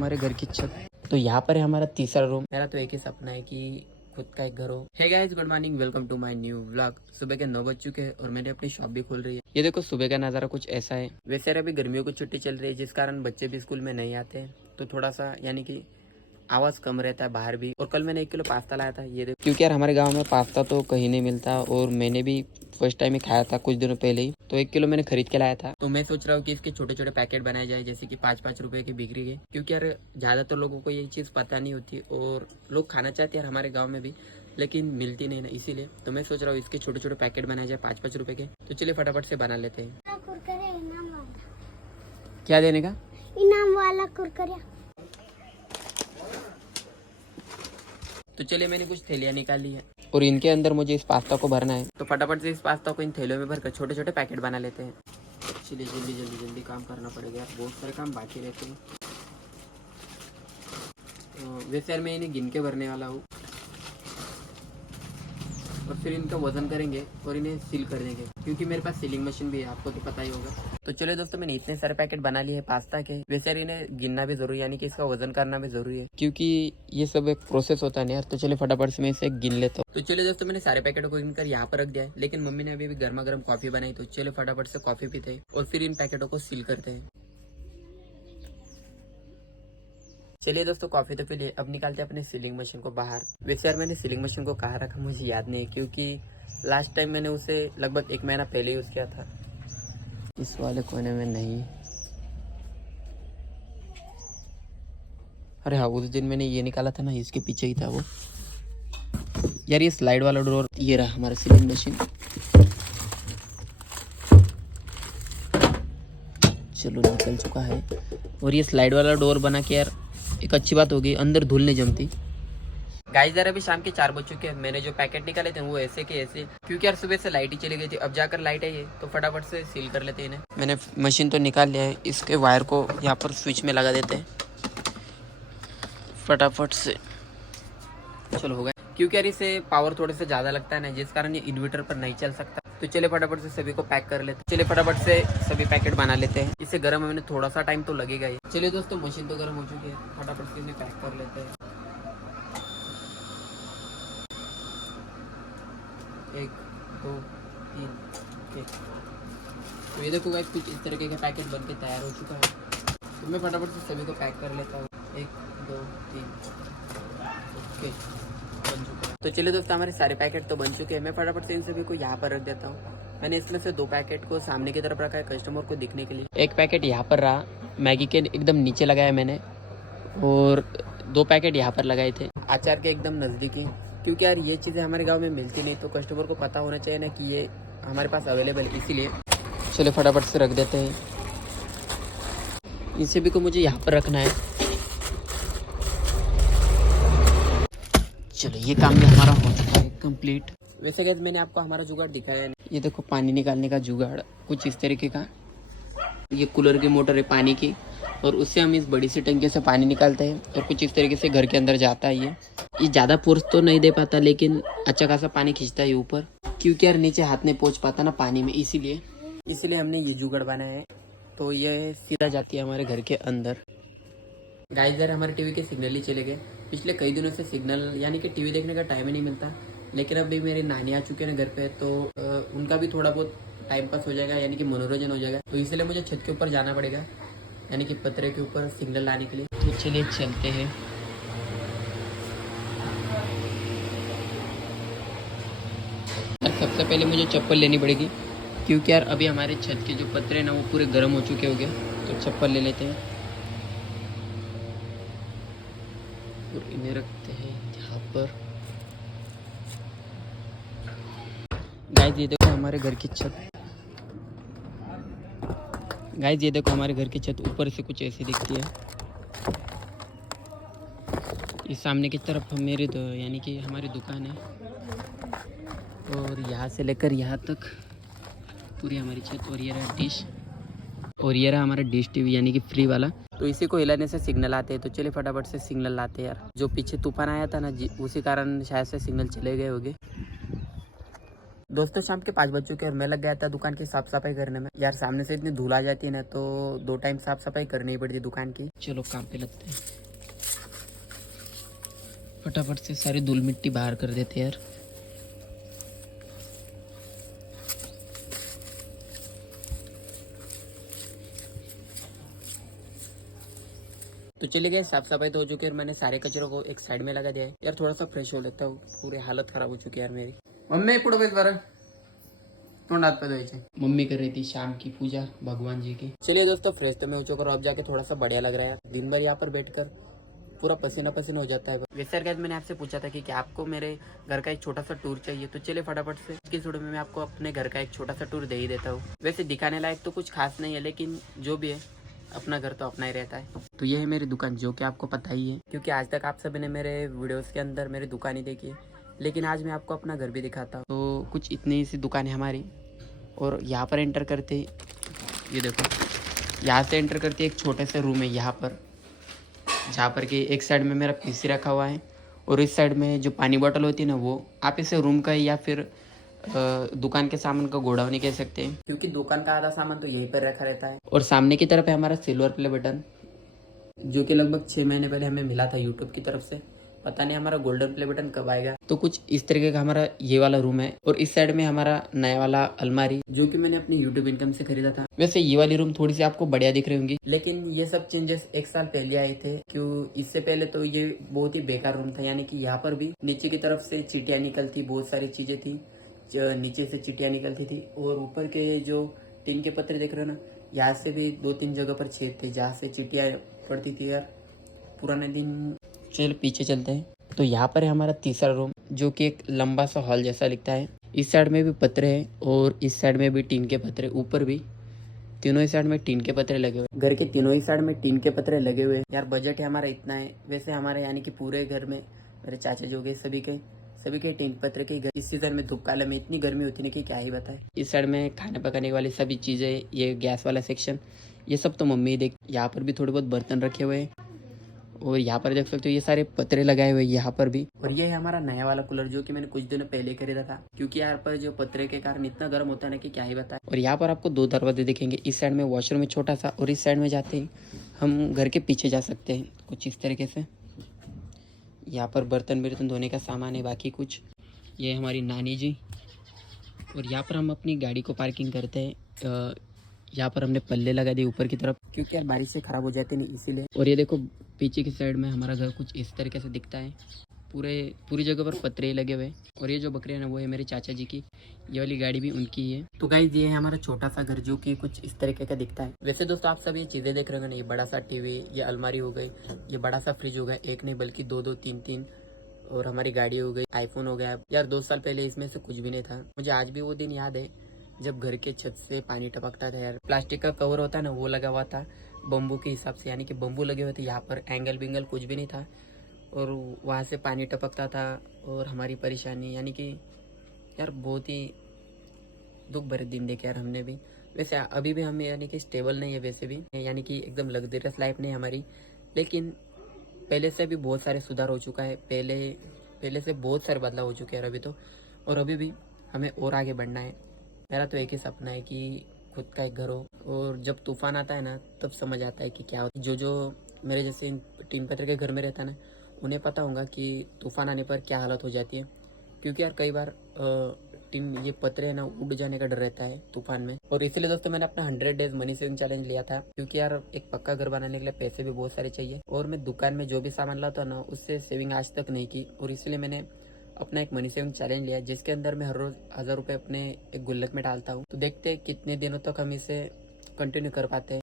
हमारे घर की छत। तो यहाँ पर है हमारा तीसरा रूम। मेरा तो एक ही सपना है कि खुद का एक घर हो। Hey guys, good morning, welcome to my new vlog. सुबह के 9 बज चुके हैं और मैंने अपनी शॉप भी खोल रही है। ये देखो सुबह का नज़ारा कुछ ऐसा है। वैसे अभी गर्मियों की छुट्टी चल रही है, जिस कारण बच्चे भी स्कूल में नहीं आते, तो थोड़ा सा यानी कि आवाज कम रहता है बाहर भी। और कल मैंने 1 किलो पास्ता लाया था, ये देखो, क्योंकि यार हमारे गांव में पास्ता तो कहीं नहीं मिलता और मैंने भी फर्स्ट टाइम ही खाया था कुछ दिनों पहले ही, तो 1 किलो मैंने खरीद के लाया था। तो मैं सोच रहा हूँ कि इसके छोटे छोटे पैकेट बनाए जाए, जैसे कि 5-5 रुपए की बिक्री है, क्योंकि यार ज्यादातर लोगों को ये चीज पता नहीं होती और लोग खाना चाहते हैं यार हमारे गाँव में भी, लेकिन मिलती नहीं ना, इसीलिए तो मैं सोच रहा हूँ इसके छोटे छोटे पैकेट बनाए जाए 5-5 रुपए के। तो चलिए फटाफट से बना लेते हैं। क्या देने का? इनाम वाला कुरकुरे। तो चलिए मैंने कुछ थैलियाँ निकाली है और इनके अंदर मुझे इस पास्ता को भरना है। तो फटाफट से इस पास्ता को इन थैलियों में भरकर छोटे छोटे पैकेट बना लेते हैं। चलिए जल्दी जल्दी जल्दी काम करना पड़ेगा यार, बहुत सारे काम बाकी रहते हैं। तो वैसे यार मैं इन्हें गिन के भरने वाला हूँ और फिर इनका वजन करेंगे और इन्हें सील कर देंगे, क्योंकि मेरे पास सीलिंग मशीन भी है, आपको तो पता ही होगा। तो चलिए दोस्तों, मैंने इतने सारे पैकेट बना लिए हैं पास्ता के। वैसे यार इन्हें गिनना भी जरूरी है, यानी कि इसका वजन करना भी जरूरी है, क्योंकि ये सब एक प्रोसेस होता है यार। तो चलिए फटाफट से मैं इसे गिन लेता हूँ। तो चलिए दोस्तों, मैंने सारे पैकेटों को गिनकर यहाँ पर रख दिया है, लेकिन मम्मी ने अभी भी गर्मा गर्म कॉफी बनाई, तो चलिए फटाफट से कॉफी पीते हैं और फिर इन पैकेटों को सील करते हैं। चलिए दोस्तों, कॉफी तो पी लिए, अब निकालते हैं अपने सीलिंग मशीन को बाहर। वैसे यार मैंने सीलिंग मशीन को कहाँ रखा मुझे याद नहीं है, क्योंकि लास्ट टाइम मैंने उसे लगभग 1 महीना पहले यूज किया था। इस वाले कोने में नहीं। अरे हाँ, उस दिन मैंने ये निकाला था ना, इसके पीछे ही था वो। यार ये स्लाइड वाला डोर, ये रहा हमारा सीलिंग मशीन। चलो निकल चुका है। और ये स्लाइड वाला डोर बना के यार एक अच्छी बात होगी, अंदर धूल नहीं जमती। गाइस यार अभी शाम के 4 बज चुके हैं। मैंने जो पैकेट निकाले थे वो ऐसे के ऐसे, क्योंकि यार सुबह से लाइट ही चली गई थी, अब जाकर लाइट आई है, तो फटाफट से सील कर लेते हैं इन्हें। मैंने मशीन तो निकाल लिया है, इसके वायर को यहाँ पर स्विच में लगा देते हैं फटाफट से। चलो हो गया, क्योंकि यार इसे पावर थोड़े से ज्यादा लगता है ना, जिस कारण ये इन्वर्टर पर नहीं चल सकता। तो चलिए फटाफट से सभी को पैक कर लेते हैं। चलिए फटाफट से सभी पैकेट बना लेते हैं। इसे गर्म होने में थोड़ा सा टाइम तो लगेगा ही। चलिए दोस्तों, मशीन तो गर्म हो चुकी है, फटाफट से इसे पैक कर लेते हैं। 1 2 3 1। तो ये देखो गाइस, कुछ इस तरीके का पैकेट बन के तैयार हो चुका है। तो मैं फटाफट से सभी को पैक कर लेता हूँ। 1 2 3 ओके, बन चुका है। तो चलिए दोस्तों, हमारे सारे पैकेट तो बन चुके हैं। मैं फटाफट से इन सभी को यहाँ पर रख देता हूँ। मैंने इसमें से 2 पैकेट को सामने की तरफ रखा है कस्टमर को दिखने के लिए। एक पैकेट यहाँ पर रहा, मैगी के एकदम नीचे लगाया मैंने, और 2 पैकेट यहाँ पर लगाए थे अचार के एकदम नज़दीकी, क्योंकि यार ये चीज़ें हमारे गांव में मिलती नहीं, तो कस्टमर को पता होना चाहिए ना कि ये हमारे पास अवेलेबल है, इसीलिए। चलो फटाफट से रख देते हैं। इसे भी को मुझे यहाँ पर रखना है। चलो ये काम भी हमारा हो चुका है कंप्लीट। वैसे गाइस मैंने आपको हमारा जुगाड़ दिखाया है, ये देखो पानी निकालने का जुगाड़ कुछ इस तरीके का। ये कूलर की मोटर है पानी की, और उससे हम इस बड़ी सी टंकी से पानी निकालते हैं और कुछ इस तरीके से घर के अंदर जाता है। ये ज़्यादा फोर्स तो नहीं दे पाता, लेकिन अच्छा खासा पानी खींचता है ऊपर, क्योंकि यार नीचे हाथ नहीं पहुंच पाता ना पानी में, इसीलिए हमने ये जुगाड़ बनाया है। तो ये सीधा जाती है हमारे घर के अंदर। गाइस यार हमारे टीवी के सिग्नल ही चले गए। पिछले कई दिनों से सिग्नल यानी कि टीवी देखने का टाइम ही नहीं मिलता, लेकिन अभी मेरी नानी आ चुके हैं घर पे, तो उनका भी थोड़ा बहुत टाइम पास हो जाएगा, यानी कि मनोरंजन हो जाएगा। तो इसलिए मुझे छत के ऊपर जाना पड़ेगा, यानी कि पतरे के ऊपर सिग्नल लाने के लिए। तो चलिए चलते हैं। सबसे पहले मुझे चप्पल लेनी पड़ेगी, क्योंकि यार अभी हमारे छत के जो पतरे ना वो पूरे गर्म हो चुके होंगे। तो चप्पल ले लेते हैं और इन्हें रखते हैं यहाँ पर। गाइस ये देखो हमारे घर की छत। गाइस ये देखो हमारे घर की छत ऊपर से कुछ ऐसी दिखती है। इस सामने की तरफ मेरी यानी कि हमारी दुकान है, और यहाँ से लेकर यहाँ तक पूरी हमारी छत। और ये रहा डिश, और ये रहा हमारा डिश टीवी यानी कि फ्री वाला। तो इसी को हिलाने से सिग्नल आते हैं। तो चलिए फटाफट से सिग्नल लाते हैं यार। जो पीछे तूफान आया था ना, उसी कारण शायद से सिग्नल चले गए होंगे। दोस्तों शाम के 5 बज चुके और मैं लग गया था दुकान की साफ सफाई करने में। यार सामने से इतनी धूल आ जाती है ना तो 2 टाइम साफ सफाई करनी ही पड़ती है दुकान की। चलो काम पे लगते हैं, फटाफट से सारी धूल मिट्टी बाहर कर देते यार। तो चलिए गए, साफ सफाई तो हो चुकी है और मैंने सारे कचरों को एक साइड में लगा दिया है। यार थोड़ा सा फ्रेश हो लेता हूँ, पूरी हालत खराब हो चुकी है यार मेरी। मम्मी पुढे बेस बार तोंड हाथ पे धोयचे। मम्मी कर रही थी शाम की पूजा भगवान जी की। चलिए दोस्तों, फ्रेश तो मैं हो चुका और अब जाके थोड़ा सा बढ़िया लग रहा है यार। दिन भर यहाँ पर बैठकर पूरा पसीना पसीना हो जाता है। वैसे गाइस मैंने आपसे पूछा था कि क्या आपको मेरे घर का एक छोटा सा टूर चाहिए, तो चलिए फटाफट से इसकी वीडियो में मैं आपको अपने घर का एक छोटा सा टूर दे ही देता हूँ। वैसे दिखाने लायक तो कुछ खास नहीं है, लेकिन जो भी है अपना घर तो अपना ही रहता है। तो ये है मेरी दुकान, जो कि आपको पता ही है क्योंकि आज तक आप सभी ने मेरे वीडियोस के अंदर मेरी दुकान ही देखी है। लेकिन आज मैं आपको अपना घर भी दिखाता हूँ। तो कुछ इतनी सी दुकान है हमारी और यहाँ पर एंटर करते ही ये देखो, यहाँ से एंटर करते एक छोटे से रूम है यहाँ पर, जहाँ पर कि एक साइड में मेरा पीसी रखा हुआ है और इस साइड में जो पानी बोतल होती है ना, वो आप इसे रूम का या फिर दुकान के सामान का गोडाउन ही कह सकते हैं, क्योंकि दुकान का आधा सामान तो यहीं पर रखा रहता है। और सामने की तरफ है हमारा सिल्वर प्ले बटन, जो कि लगभग 6 महीने पहले हमें मिला था यूट्यूब की तरफ से। पता नहीं हमारा गोल्डन प्ले बटन कब आएगा। तो कुछ इस तरीके का हमारा ये वाला रूम है और इस साइड में हमारा नया वाला अलमारी, जो कि मैंने अपनी यूट्यूब इनकम से खरीदा था। वैसे ये वाली रूम थोड़ी सी आपको बढ़िया दिख रही होंगी, लेकिन ये सब चेंजेस 1 साल पहले आए थे। क्यों, इससे पहले तो ये बहुत ही बेकार रूम था, यानी कि यहाँ पर भी नीचे की तरफ से चिटियाँ निकलती, बहुत सारी चीजें थी नीचे से चिटियाँ निकलती थी। और ऊपर के जो टीन के पत्रे देख रहे हो ना, यहाँ से भी 2-3 जगह पर छेद थे जहाँ से चिटियाँ पड़ती थी यार, पुराने दिन। चल पीछे चलते हैं। तो यहाँ पर है हमारा तीसरा रूम, जो कि एक लंबा सा हॉल जैसा दिखता है। इस साइड में भी पत्रे हैं और इस साइड में भी टीन के पत्रे, ऊपर भी तीनों ही साइड में टीन के पत्रे लगे हुए। घर के तीनों ही साइड में टीन के पत्रे लगे हुए यार। बजट है हमारा इतना है। वैसे हमारे यानी कि पूरे घर में मेरे चाचा जो गए सभी के टीन पत्र के घर। इस सीजन में धूप काले में इतनी गर्मी होती है कि क्या ही बताए। इस साइड में खाने पकाने वाली सभी चीजें, ये गैस वाला सेक्शन, ये सब तो मम्मी देख। यहाँ पर भी थोड़े बहुत बर्तन रखे हुए हैं और यहाँ पर देख सकते हो ये सारे पत्रे लगाए हुए यहाँ पर भी। और ये है हमारा नया वाला कूलर, जो कि मैंने कुछ दिनों पहले खरीदा था, क्योंकि यहाँ पर जो पत्रे के कारण इतना गर्म होता है ना कि क्या ही बताए। और यहाँ पर आपको 2 दरवाजे दिखेंगे, इस साइड में वॉशरूम है छोटा सा और इस साइड में जाते ही हम घर के पीछे जा सकते हैं कुछ इस तरीके से। यहाँ पर बर्तन धोने का सामान है, बाकी कुछ। ये हमारी नानी जी, और यहाँ पर हम अपनी गाड़ी को पार्किंग करते हैं। यहाँ पर हमने पल्ले लगा दिए ऊपर की तरफ, क्योंकि यार बारिश से खराब हो जाते नहीं इसीलिए। और ये देखो पीछे की साइड में हमारा घर कुछ इस तरीके से दिखता है। पूरी जगह पर पत्रे ही लगे हुए। और ये जो बकरी है ना, वो है मेरे चाचा जी की। ये वाली गाड़ी भी उनकी ही है। तो गाइस ये है हमारा छोटा सा घर, जो कि कुछ इस तरीके का दिखता है। वैसे दोस्तों आप सब ये चीजें देख रहे हो ना, ये बड़ा सा टीवी, ये अलमारी हो गई, ये बड़ा सा फ्रिज हो गया, एक नहीं बल्कि 2-2 3-3, और हमारी गाड़ी हो गई, आईफोन हो गया। यार 2 साल पहले इसमें से कुछ भी नहीं था। मुझे आज भी वो दिन याद है जब घर के छत से पानी टपकता था यार। प्लास्टिक का कवर होता है ना, वो लगा हुआ था बम्बू के हिसाब से, यानी कि बम्बू लगे हुए थे यहाँ पर। एंगल बिंगल कुछ भी नहीं था और वहाँ से पानी टपकता था। और हमारी परेशानी, यानी कि यार बहुत ही दुख भरे दिन देखे यार हमने भी। वैसे अभी भी हम यानी कि स्टेबल नहीं है वैसे भी, यानी कि एकदम लग्जरियस लाइफ नहीं हमारी, लेकिन पहले से भी बहुत सारे सुधार हो चुका है। पहले से बहुत सारे बदलाव हो चुके हैं अभी तो। और अभी भी हमें और आगे बढ़ना है। मेरा तो एक ही सपना है कि खुद का एक घर हो। और जब तूफान आता है ना, तब समझ आता है कि क्या होता है। जो मेरे जैसे टीन पत्थर के घर में रहता है ना, उन्हें पता होगा कि तूफान आने पर क्या हालत हो जाती है। क्योंकि यार कई बार टीन ये पत्रे है ना, उड़ जाने का डर रहता है तूफान में। और इसीलिए दोस्तों मैंने अपना 100 डेज मनी सेविंग चैलेंज लिया था, क्योंकि यार एक पक्का घर बनाने के लिए पैसे भी बहुत सारे चाहिए। और मैं दुकान में जो भी सामान लाता ना, उससे सेविंग आज तक नहीं की। और इसलिए मैंने अपना एक मनी सेविंग चैलेंज लिया, जिसके अंदर मैं हर रोज 1000 रुपये अपने एक गुल्लक में डालता हूँ। तो देखते हैं कितने दिनों तक हम इसे कंटिन्यू कर पाते हैं।